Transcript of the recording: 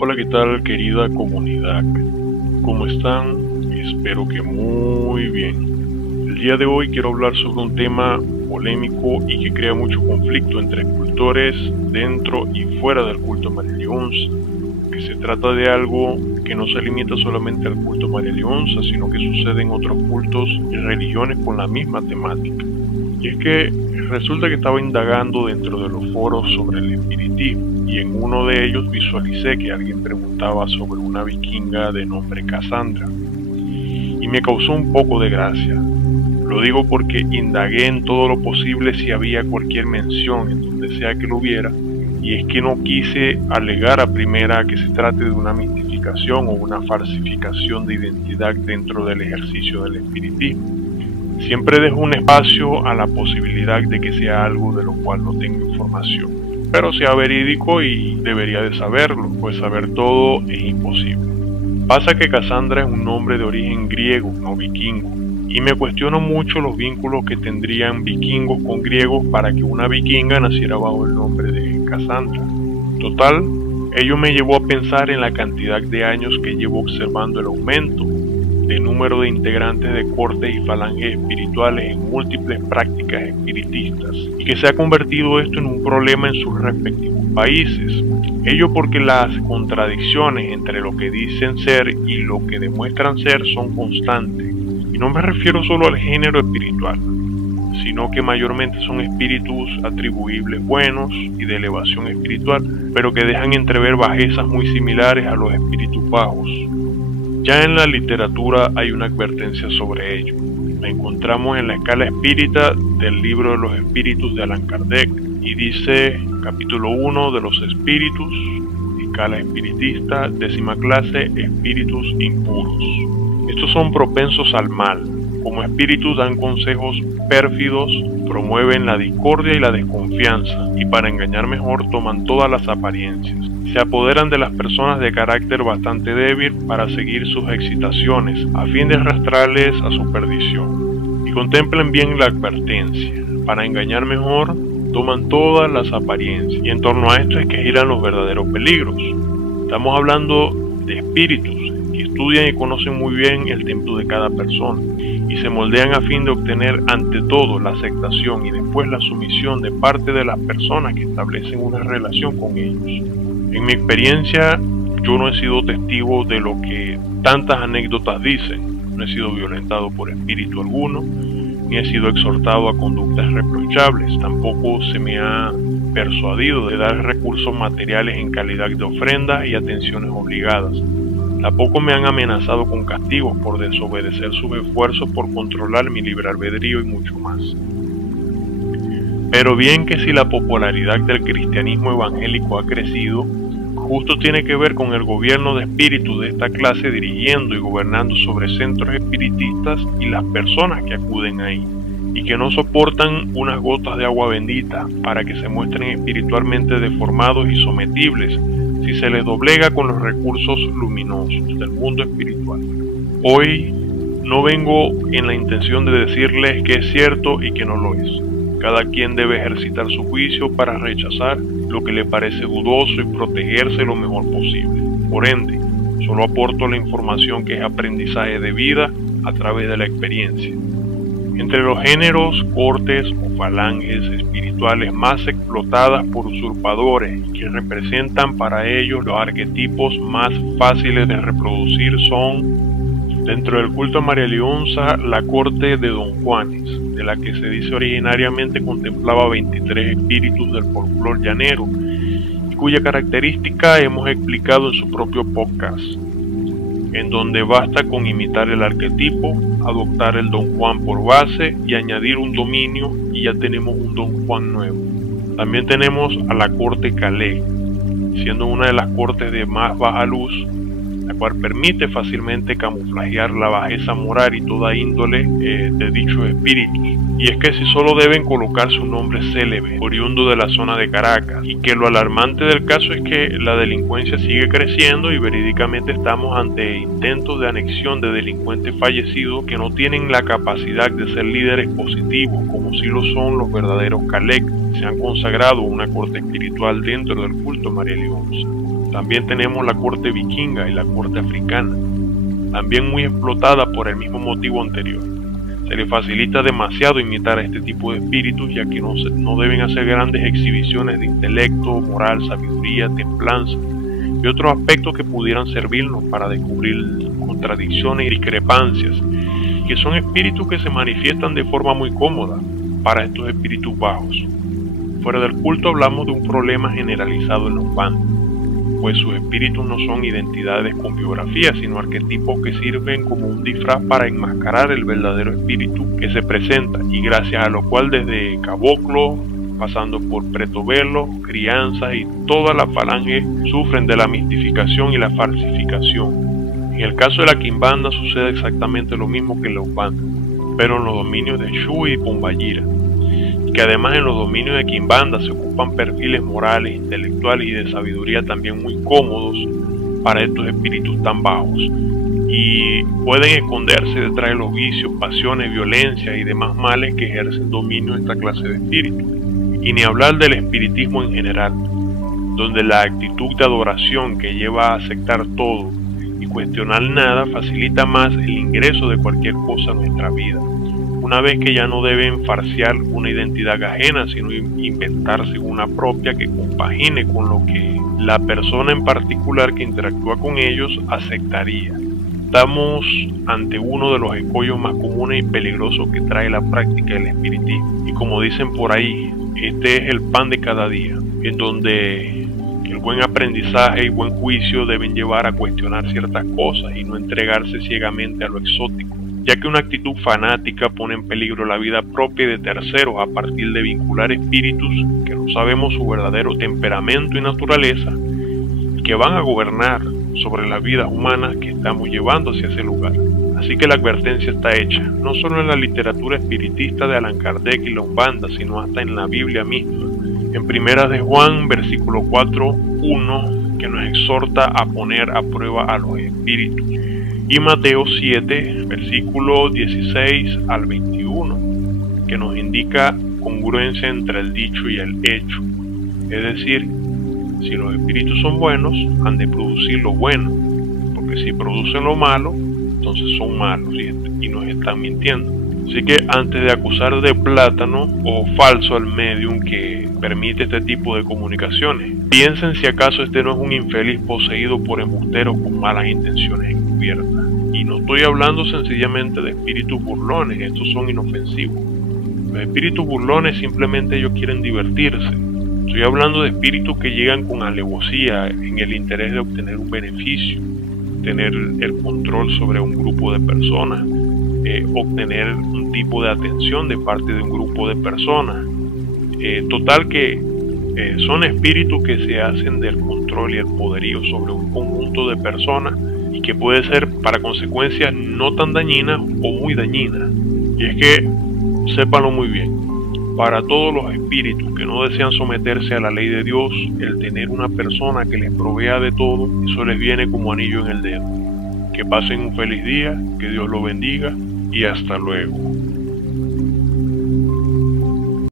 Hola, ¿qué tal, querida comunidad? ¿Cómo están? Espero que muy bien. El día de hoy quiero hablar sobre un tema polémico y que crea mucho conflicto entre escultores dentro y fuera del culto a María Leonza, que se trata de algo que no se limita solamente al culto a María Leonza, sino que sucede en otros cultos y religiones con la misma temática. Y es que resulta que estaba indagando dentro de los foros sobre el espiritismo, y en uno de ellos visualicé que alguien preguntaba sobre una vikinga de nombre Cassandra, y me causó un poco de gracia. Lo digo porque indagué en todo lo posible si había cualquier mención en donde sea que lo hubiera, y es que no quise alegar a primera que se trate de una mistificación o una falsificación de identidad dentro del ejercicio del espiritismo. Siempre dejo un espacio a la posibilidad de que sea algo de lo cual no tengo información, pero sea verídico y debería de saberlo, pues saber todo es imposible. Pasa que Cassandra es un nombre de origen griego, no vikingo, y me cuestiono mucho los vínculos que tendrían vikingos con griegos para que una vikinga naciera bajo el nombre de Cassandra. Total, ello me llevó a pensar en la cantidad de años que llevo observando el aumento de número de integrantes de cortes y falanges espirituales en múltiples prácticas espiritistas, y que se ha convertido esto en un problema en sus respectivos países. Ello porque las contradicciones entre lo que dicen ser y lo que demuestran ser son constantes, y no me refiero solo al género espiritual, sino que mayormente son espíritus atribuibles buenos y de elevación espiritual, pero que dejan entrever bajezas muy similares a los espíritus bajos. Ya en la literatura hay una advertencia sobre ello. La encontramos en la escala espírita del libro de los espíritus de Allan Kardec, y dice, capítulo 1 de los espíritus, escala espiritista, 10ª clase, espíritus impuros. Estos son propensos al mal. Como espíritus dan consejos pérfidos, promueven la discordia y la desconfianza, y para engañar mejor toman todas las apariencias. Se apoderan de las personas de carácter bastante débil para seguir sus excitaciones, a fin de arrastrarles a su perdición. Y contemplen bien la advertencia. Para engañar mejor, toman todas las apariencias. Y en torno a esto es que giran los verdaderos peligros. Estamos hablando de espíritus que estudian y conocen muy bien el templo de cada persona, y se moldean a fin de obtener ante todo la aceptación y después la sumisión de parte de las personas que establecen una relación con ellos. En mi experiencia, yo no he sido testigo de lo que tantas anécdotas dicen. No he sido violentado por espíritu alguno, ni he sido exhortado a conductas reprochables. Tampoco se me ha persuadido de dar recursos materiales en calidad de ofrendas y atenciones obligadas. Tampoco me han amenazado con castigos por desobedecer sus esfuerzos por controlar mi libre albedrío y mucho más. Pero bien que si la popularidad del cristianismo evangélico ha crecido, justo tiene que ver con el gobierno de espíritus de esta clase dirigiendo y gobernando sobre centros espiritistas y las personas que acuden ahí, y que no soportan unas gotas de agua bendita para que se muestren espiritualmente deformados y sometibles si se les doblega con los recursos luminosos del mundo espiritual. Hoy no vengo en la intención de decirles que es cierto y que no lo es. Cada quien debe ejercitar su juicio para rechazar lo que le parece dudoso y protegerse lo mejor posible. Por ende, solo aporto la información que es aprendizaje de vida a través de la experiencia. Entre los géneros, cortes o falanges espirituales más explotadas por usurpadores y que representan para ellos los arquetipos más fáciles de reproducir son, dentro del culto a María Leonza, la corte de Don Juanes, de la que se dice originariamente contemplaba 23 espíritus del folclore llanero, y cuya característica hemos explicado en su propio podcast, en donde basta con imitar el arquetipo, adoptar el Don Juan por base y añadir un dominio, y ya tenemos un Don Juan nuevo. También tenemos a la corte Calais, siendo una de las cortes de más baja luz, la cual permite fácilmente camuflajear la bajeza moral y toda índole de dichos espíritus. Y es que si solo deben colocarse un nombre célebre, oriundo de la zona de Caracas, y que lo alarmante del caso es que la delincuencia sigue creciendo y verídicamente estamos ante intentos de anexión de delincuentes fallecidos que no tienen la capacidad de ser líderes positivos, como si lo son los verdaderos Calec, se han consagrado una corte espiritual dentro del culto a María Leonza. También tenemos la corte vikinga y la corte africana, también muy explotada por el mismo motivo anterior. Se le facilita demasiado imitar a este tipo de espíritus, ya que no deben hacer grandes exhibiciones de intelecto, moral, sabiduría, templanza y otros aspectos que pudieran servirnos para descubrir contradicciones y discrepancias, que son espíritus que se manifiestan de forma muy cómoda para estos espíritus bajos. Fuera del culto hablamos de un problema generalizado en los bandos, pues sus espíritus no son identidades con biografía, sino arquetipos que sirven como un disfraz para enmascarar el verdadero espíritu que se presenta, y gracias a lo cual desde caboclo, pasando por pretovelo, crianzas y toda la falange sufren de la mistificación y la falsificación. En el caso de la quimbanda sucede exactamente lo mismo que en la umbanda, pero en los dominios de Shu y Pombayira, que además en los dominios de quimbanda se ocupan perfiles morales, intelectuales y de sabiduría también muy cómodos para estos espíritus tan bajos, y pueden esconderse detrás de los vicios, pasiones, violencia y demás males que ejercen dominio de esta clase de espíritus. Y ni hablar del espiritismo en general, donde la actitud de adoración que lleva a aceptar todo y cuestionar nada facilita más el ingreso de cualquier cosa en nuestra vida, una vez que ya no deben farsear una identidad ajena, sino inventarse una propia que compagine con lo que la persona en particular que interactúa con ellos aceptaría. Estamos ante uno de los escollos más comunes y peligrosos que trae la práctica del espiritismo, y como dicen por ahí, este es el pan de cada día, en donde el buen aprendizaje y buen juicio deben llevar a cuestionar ciertas cosas y no entregarse ciegamente a lo exótico, ya que una actitud fanática pone en peligro la vida propia y de terceros a partir de vincular espíritus que no sabemos su verdadero temperamento y naturaleza, y que van a gobernar sobre las vidas humanas que estamos llevando hacia ese lugar. Así que la advertencia está hecha, no solo en la literatura espiritista de Allan Kardec y la Umbanda, sino hasta en la Biblia misma. En Primera de Juan, versículo 4:1, que nos exhorta a poner a prueba a los espíritus. Y Mateo 7, versículo 16 al 21, que nos indica congruencia entre el dicho y el hecho. Es decir, si los espíritus son buenos, han de producir lo bueno, porque si producen lo malo, entonces son malos y nos están mintiendo. Así que antes de acusar de plátano o falso al medium que permite este tipo de comunicaciones, piensen si acaso este no es un infeliz poseído por embusteros con malas intenciones encubiertas. Y no estoy hablando sencillamente de espíritus burlones, estos son inofensivos. Los espíritus burlones simplemente ellos quieren divertirse. Estoy hablando de espíritus que llegan con alevosía en el interés de obtener un beneficio, tener el control sobre un grupo de personas, obtener un tipo de atención de parte de un grupo de personas. Total que son espíritus que se hacen del control y el poderío sobre un conjunto de personas y que puede ser para consecuencias no tan dañinas o muy dañinas. Y es que, sépanlo muy bien, para todos los espíritus que no desean someterse a la ley de Dios, el tener una persona que les provea de todo, eso les viene como anillo en el dedo. Que pasen un feliz día, que Dios los bendiga y hasta luego.